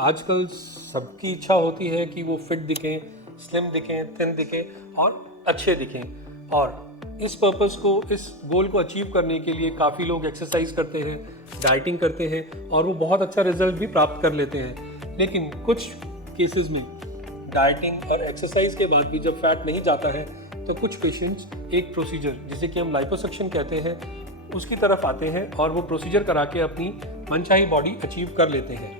आजकल सबकी इच्छा होती है कि वो फिट दिखें, स्लिम दिखें, थिन दिखें और अच्छे दिखें। और इस पर्पस को, इस गोल को अचीव करने के लिए काफ़ी लोग एक्सरसाइज करते हैं, डाइटिंग करते हैं और वो बहुत अच्छा रिजल्ट भी प्राप्त कर लेते हैं। लेकिन कुछ केसेस में डाइटिंग और एक्सरसाइज के बाद भी जब फैट नहीं जाता है तो कुछ पेशेंट्स एक प्रोसीजर जिसे कि हम लाइपोसक्शन कहते हैं उसकी तरफ आते हैं और वो प्रोसीजर करा के अपनी मनचाही बॉडी अचीव कर लेते हैं।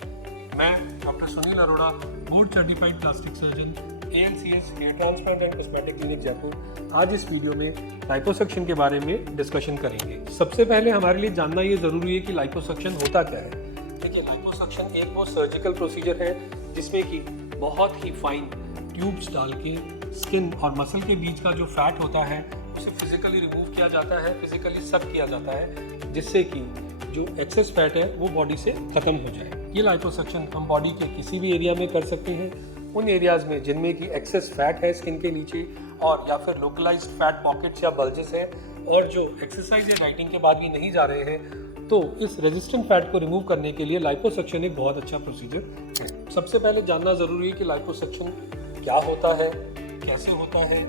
मैं doctor Sunil Arora, board certified plastic surgeon, ALCS hair transplant and cosmetic clinic Jaipur, आज इस वीडियो में लाइपोसक्शन के बारे में डिस्कशन करेंगे। सबसे पहले हमारे लिए जानना ये ज़रूरी है कि लाइपोसक्शन होता क्या है। देखिए, लाइपोसक्शन एक वो सर्जिकल प्रोसीजर है जिसमें कि बहुत ही फाइन ट्यूब्स डाल के स्किन और मसल के बीच का जो फैट होता है उसे फिजिकली रिमूव किया जाता है, फिजिकली सक किया जाता है, जिससे कि जो एक्सेस फैट है वो बॉडी से ख़त्म हो जाए। ये लाइपोसक्शन हम बॉडी के किसी भी एरिया में कर सकते हैं, उन एरियाज में जिनमें कि एक्सेस फैट है स्किन के नीचे और या फिर लोकलाइज्ड फैट पॉकेट्स या बल्जेस हैं और जो एक्सरसाइज या डाइटिंग के बाद भी नहीं जा रहे हैं। तो इस रेजिस्टेंट फैट को रिमूव करने के लिए लाइपोसक्शन एक बहुत अच्छा प्रोसीजर है। सबसे पहले जानना ज़रूरी है कि लाइपोसक्शन क्या होता है, कैसे होता है,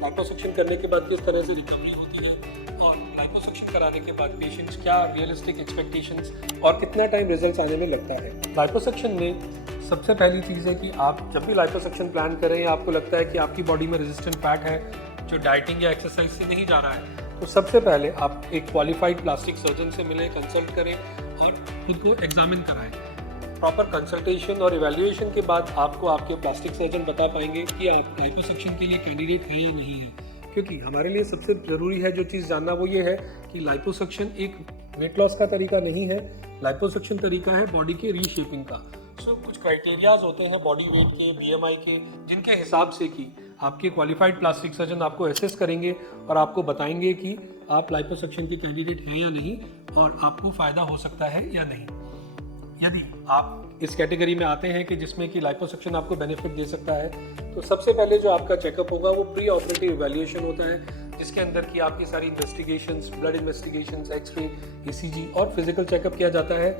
लाइपोसक्शन करने के बाद किस तरह से रिकवरी होती है और लाइपोसक्शन कराने के बाद पेशेंट्स क्या रियलिस्टिक एक्सपेक्टेशंस और कितना टाइम रिजल्ट्स आने में लगता है। लाइपोसक्शन में सबसे पहली चीज़ है कि आप जब भी लाइपोसक्शन प्लान करें या आपको लगता है कि आपकी बॉडी में रेजिस्टेंट फैट है जो डाइटिंग या एक्सरसाइज से नहीं जा रहा है, तो सबसे पहले आप एक क्वालिफाइड प्लास्टिक सर्जन से मिलें, कंसल्ट करें और खुद को एग्जामिन कराएं। प्रॉपर कंसल्टेशन और इवैल्यूएशन के बाद आपको आपके प्लास्टिक सर्जन बता पाएंगे कि आप लाइपोसक्शन के लिए कैंडिडेट हैं या नहीं है। क्योंकि हमारे लिए सबसे ज़रूरी है जो चीज़ जानना वो ये है कि लाइपोसक्शन एक वेट लॉस का तरीका नहीं है, लाइपोसक्शन तरीका है बॉडी के रीशेपिंग का। कुछ क्राइटेरियाज होते हैं बॉडी वेट के, BMI के, जिनके हिसाब से कि आपके क्वालिफाइड प्लास्टिक सर्जन आपको असेस करेंगे और आपको बताएंगे कि आप लाइपोसक्शन के कैंडिडेट हैं या नहीं और आपको फ़ायदा हो सकता है या नहीं। यदि आप इस कैटेगरी में आते हैं कि जिसमें कि लाइपोसक्शन आपको बेनिफिट दे सकता है, तो सबसे पहले जो आपका चेकअप होगा वो प्री ऑपरेटिव इवैल्यूएशन होता है, जिसके अंदर की आपकी सारी investigations, blood investigations, x-ray, ECG और फिजिकल चेकअप किया जाता है,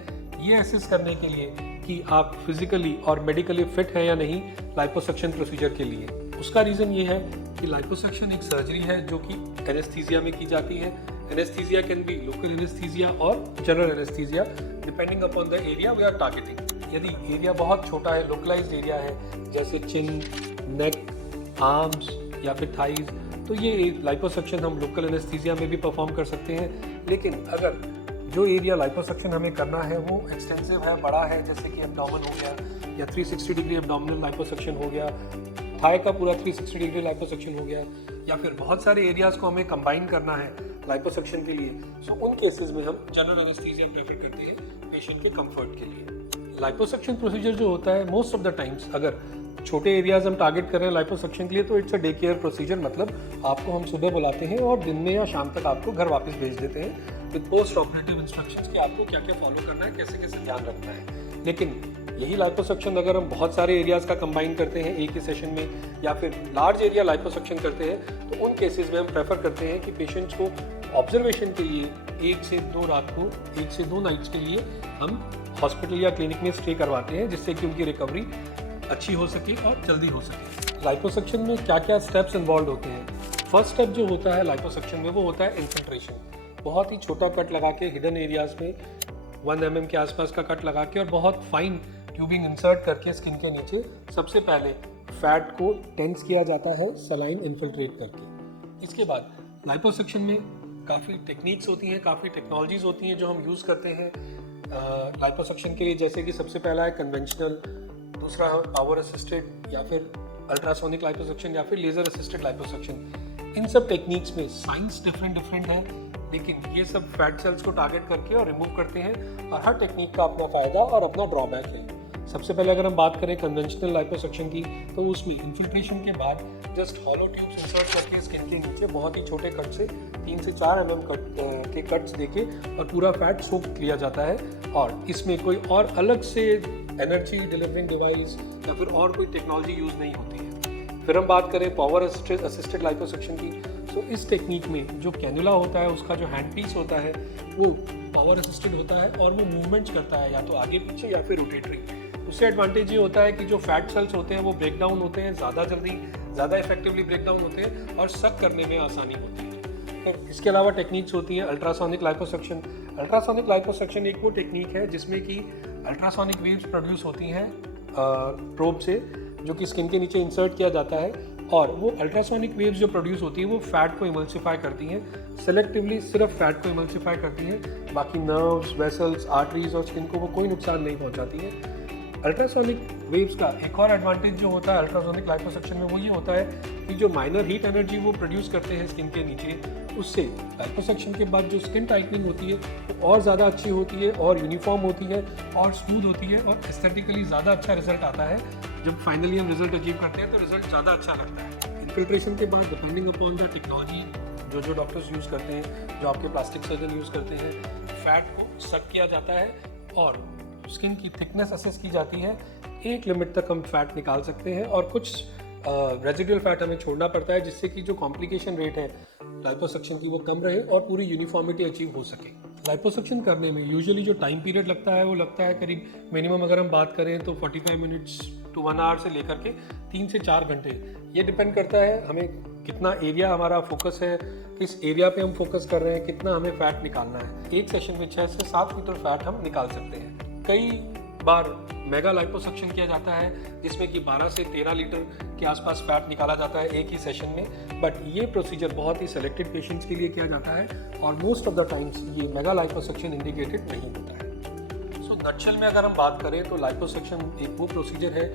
ये असेस करने के लिए कि आप फिजिकली और मेडिकली फिट हैं या नहीं लाइपोसक्शन प्रोसीजर के लिए। उसका रीज़न ये है कि लाइपोसक्शन एक सर्जरी है जो कि एनेस्थीसिया में की जाती है। Anaesthesia can be local anaesthesia और general anaesthesia depending upon the area we are targeting. यदि एरिया बहुत छोटा है, लोकलाइज्ड एरिया है जैसे चिन, नेक, आर्म्स या फिर थाइज, तो ये लाइपोसक्शन हम लोकल एनेस्थीसिया में भी परफॉर्म कर सकते हैं। लेकिन अगर जो एरिया लाइपोसक्शन हमें करना है वो एक्सटेंसिव है, बड़ा है, जैसे कि एब्डोमेन हो गया या 360 डिग्री एब्डोमिनल लाइपोसक्शन हो गया, थाई का पूरा 360 डिग्री लाइपोसक्शन हो गया, या फिर बहुत सारे एरियाज़ को हमें कंबाइन करना है लाइपोसक्शन के लिए, तो उन केसेस में हम जनरल एनेस्थीसिया प्रेफर करते हैं पेशेंट के कंफर्ट के लिए। लाइपोसक्शन प्रोसीजर जो होता है मोस्ट ऑफ द टाइम्स अगर छोटे एरियाज हम टारगेट कर रहे हैं लाइपोसक्शन के लिए तो it's a day care procedure, मतलब आपको हम सुबह बुलाते हैं और दिन में या शाम तक आपको घर वापस भेज देते हैं विद पोस्ट ऑपरेटिव इंस्ट्रक्शंस कि आपको क्या क्या फॉलो करना है, कैसे कैसे ध्यान रखना है। लेकिन यही लाइपोसक्शन अगर हम बहुत सारे एरियाज़ का कंबाइन करते हैं एक ही सेशन में या फिर लार्ज एरिया लाइपोसक्शन करते हैं, तो उन केसेस में हम प्रेफर करते हैं कि पेशेंट्स को ऑब्जर्वेशन के लिए 1 से 2 रात को, 1 से 2 नाइट्स के लिए हम हॉस्पिटल या क्लिनिक में स्टे करवाते हैं, जिससे कि उनकी रिकवरी अच्छी हो सके और जल्दी हो सके। लाइपोसक्शन में क्या क्या स्टेप्स इन्वॉल्व होते हैं। फर्स्ट स्टेप जो होता है लाइपोसक्शन में वो होता है इन्फिल्ट्रेशन। बहुत ही छोटा कट लगा के हिडन एरियाज में 1 mm के आसपास का कट लगा के और बहुत फाइन ट्यूबिंग इंसर्ट करके स्किन के नीचे सबसे पहले फैट को टेंस किया जाता है सलाइन इन्फिल्ट्रेट करके। इसके बाद लाइपोसक्शन में काफ़ी टेक्निक्स होती हैं, काफ़ी टेक्नोलॉजीज़ होती हैं जो हम यूज़ करते हैं लाइपोसक्शन के लिए, जैसे कि सबसे पहला है कन्वेंशनल, दूसरा है पावर असिस्टेड या फिर अल्ट्रासोनिक लाइपोसक्शन या फिर लेज़र असिस्टेड लाइपोसक्शन। इन सब टेक्निक्स में साइंस डिफरेंट है, लेकिन ये सब फैट सेल्स को टारगेट करके और रिमूव करते हैं और हर टेक्निक का अपना फ़ायदा और अपना ड्रॉबैक है। सबसे पहले अगर हम बात करें कन्वेंशनल लाइपोसक्शन की, तो उसमें इन्फिल्ट्रेशन के बाद जस्ट हॉलो ट्यूब्स इंसर्ट करके स्किन के नीचे बहुत ही छोटे कट से 3 से 4 mm के कट्स देके और पूरा फैट सोक किया जाता है और इसमें कोई और अलग से एनर्जी डिलीवरिंग डिवाइस या फिर और कोई टेक्नोलॉजी यूज़ नहीं होती है। फिर हम बात करें पावर असिस्टेड लाइपोसक्शन की, तो इस टेक्निक में जो कैनुला होता है उसका जो हैंड पीस होता है वो पावर असिस्टेड होता है और वो मूवमेंट्स करता है या तो आगे पीछे या फिर रोटेटरी। उससे एडवांटेज ये होता है कि जो फैट सेल्स होते हैं वो ब्रेक डाउन होते हैं ज़्यादा जल्दी, ज़्यादा इफेक्टिवली ब्रेक डाउन होते हैं और सक करने में आसानी होती है। फिर इसके अलावा टेक्निक्स होती हैं अल्ट्रासोनिक लाइपोसक्शन। अल्ट्रासोनिक लाइपोसक्शन एक वो टेक्निक है जिसमें कि अल्ट्रासोनिक वेव्स प्रोड्यूस होती हैं प्रोब से, जो कि स्किन के नीचे इंसर्ट किया जाता है, और वो अल्ट्रासोनिक वेव्स जो प्रोड्यूस होती हैं वो फैट को इमल्सिफाई करती हैं, सेलेक्टिवली सिर्फ फैट को इमल्सिफाई करती हैं, बाकी नर्व्स, वेसल्स, आर्टरीज और स्किन को वो कोई नुकसान नहीं पहुंचाती हैं। अल्ट्रासोनिक वेव्स का एक और एडवांटेज जो होता है अल्ट्रासोनिक लाइपोसक्शन में वो ये होता है कि जो माइनर हीट एनर्जी वो प्रोड्यूस करते हैं स्किन के नीचे, उससे लाइपोसक्शन के बाद जो स्किन टाइटनिंग होती है वो और ज़्यादा अच्छी होती है और यूनिफॉर्म होती है और स्मूथ होती है और एस्थेटिकली ज़्यादा अच्छा रिजल्ट आता है। जब फाइनली हम रिजल्ट अचीव करते हैं तो रिजल्ट ज़्यादा अच्छा लगता है। इन्फिल्ट्रेशन के बाद डिपेंडिंग अपॉन द टेक्नोलॉजी जो डॉक्टर्स यूज़ करते हैं, जो आपके प्लास्टिक सर्जन यूज़ करते हैं, फैट को सक किया जाता है और स्किन की थिकनेस असेस की जाती है। एक लिमिट तक हम फैट निकाल सकते हैं और कुछ रेजिडुअल फैट हमें छोड़ना पड़ता है, जिससे कि जो कॉम्प्लिकेशन रेट है लाइपोसक्शन की वो कम रहे और पूरी यूनिफॉर्मिटी अचीव हो सके। लाइपोसक्शन करने में यूजुअली जो टाइम पीरियड लगता है वो लगता है करीब मिनिमम अगर हम बात करें तो 45 मिनट्स टू 1 आवर से लेकर के 3 से 4 घंटे। ये डिपेंड करता है हमें कितना एरिया हमारा फोकस है, किस एरिया पे हम फोकस कर रहे हैं, कितना हमें फैट निकालना है। एक सेशन में 6 से 7 लीटर फैट हम निकाल सकते हैं। कई बार मेगा लाइपोसक्शन किया जाता है जिसमें कि 12 से 13 लीटर के आसपास फैट निकाला जाता है एक ही सेशन में, बट ये प्रोसीजर बहुत ही सेलेक्टेड पेशेंट्स के लिए किया जाता है और मोस्ट ऑफ द टाइम्स ये मेगा लाइपोसक्शन इंडिकेटेड नहीं होता है। सो नटशेल में अगर हम बात करें तो लाइपोसक्शन एक वो प्रोसीजर है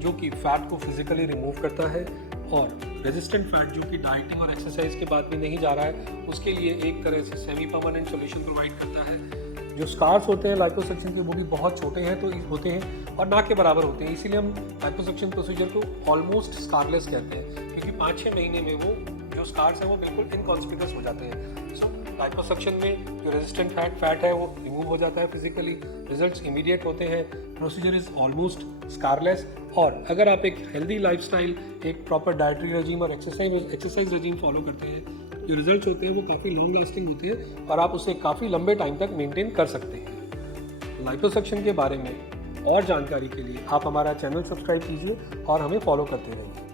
जो कि फैट को फिजिकली रिमूव करता है और रेजिस्टेंट फैट जो कि डाइटिंग और एक्सरसाइज के बाद में नहीं जा रहा है उसके लिए एक तरह से सेमी परमानेंट सॉल्यूशन प्रोवाइड करता है। जो स्कार्स होते हैं लाइपोसक्शन के वो भी बहुत छोटे हैं तो होते हैं और ना के बराबर होते हैं, इसीलिए हम लाइपोसक्शन प्रोसीजर को ऑलमोस्ट स्कारलेस कहते हैं, क्योंकि 5-6 महीने में वो जो स्कार्स हैं वो बिल्कुल इनकॉन्स्पिकस हो जाते हैं। सो लाइपोसक्शन में जो रेजिस्टेंट फैट है वो रिमूव हो जाता है फिजिकली, रिजल्ट्स इमीडिएट होते हैं, प्रोसीजर इज ऑलमोस्ट स्कारलेस। और अगर आप एक हेल्दी लाइफस्टाइल, एक प्रॉपर डाइटरी रजीम और एक्सरसाइज रजीम फॉलो करते हैं, जो रिजल्ट्स होते हैं वो काफ़ी लॉन्ग लास्टिंग होती है और आप उसे काफ़ी लंबे टाइम तक मेंटेन कर सकते हैं। लाइपोसक्शन के बारे में और जानकारी के लिए आप हमारा चैनल सब्सक्राइब कीजिए और हमें फॉलो करते रहिए।